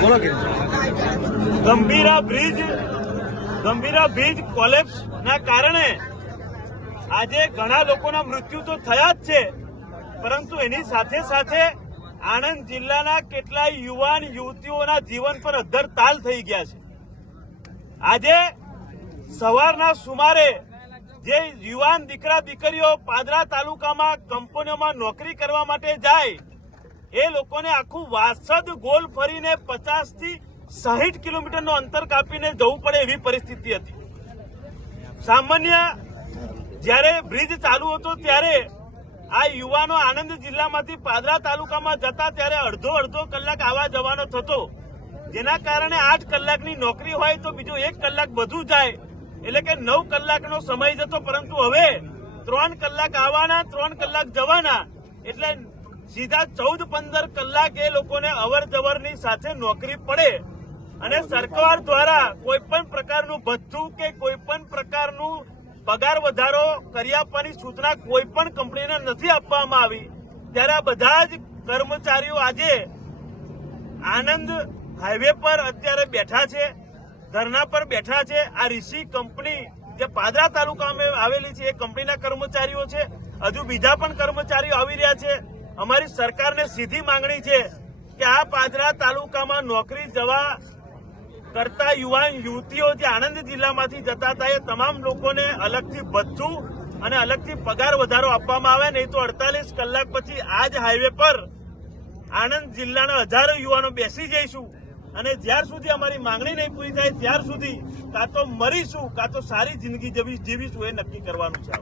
બોલો કે Gambhira bridge collapse ના કારણે આજે ઘણા લોકોના મૃત્યુ તો થયા જ છે, પરંતુ એની સાથે સાથે આણંદ જિલ્લાના કેટલાય યુવાન યુવતીઓના જીવન પર અદ્ધર તાલ થઈ ગયા છે। આજે સવારના સુમારે જે યુવાન દીકરા દીકરીઓ પાદરા તાલુકામાં કંપનીઓમાં નોકરી કરવા માટે જાય, એ લોકોને આખું વાસદ ગોલ ફરીને 50 થી 60 કિલોમીટરનું અંતર કાપીને જવું પડે એવી પરિસ્થિતિ હતી। સામાન્ય જ્યારે બ્રિજ ચાલુ હતો ત્યારે આ યુવાનો આણંદ જિલ્લામાંથી પાદરા તાલુકામાં જતા ત્યારે અડધો કલાક આવવા જવાનો થતો, જેના કારણે 8 કલાકની નોકરી હોય તો બીજો 1 કલાક વધુ જાય, એટલે કે 9 કલાકનો સમય જતો। પરંતુ હવે 3 કલાક આવવાના 3 કલાક જવાના, એટલે સીધા 14-15 કલાક એ લોકોને અવર જવરની સાથે નોકરી પડે। અને સરકાર દ્વારા કોઈ પણ પ્રકારનું ભથ્થું કે કોઈ પણ પ્રકારનું પગાર વધારો કરી આપવાની સૂચના કોઈ પણ કંપનીને નથી આપવામાં આવી, ત્યારે આ બધા જ કર્મચારીઓ આજે આણંદ હાઈવે પર અત્યારે બેઠા છે, ધરણા પર બેઠા છે। આ ઋષિ કંપની જે પાદરા તાલુકામાં આવેલી છે એ કંપનીના કર્મચારીઓ છે, હજુ બીજા પણ કર્મચારીઓ આવી રહ્યા છે। અમારી સરકારને સીધી માંગણી છે કે આ પાદરા તાલુકામાં નોકરી જવા કરતા યુવાન યુવતીઓ જે આણંદ જિલ્લામાંથી જતા હતા એ તમામ લોકોને અલગથી ભથ્થું અને અલગથી પગાર વધારો આપવામાં આવે, નહીં તો 48 કલાક પછી આ જ હાઈવે પર આણંદ જિલ્લાના હજારો યુવાનો બેસી જઈશું અને જ્યાર સુધી અમારી માંગણી નહીં પૂરી થાય ત્યાર સુધી કાં તો મરીશું કાં તો સારી જિંદગી જીવીશું એ નક્કી કરવાનું છે।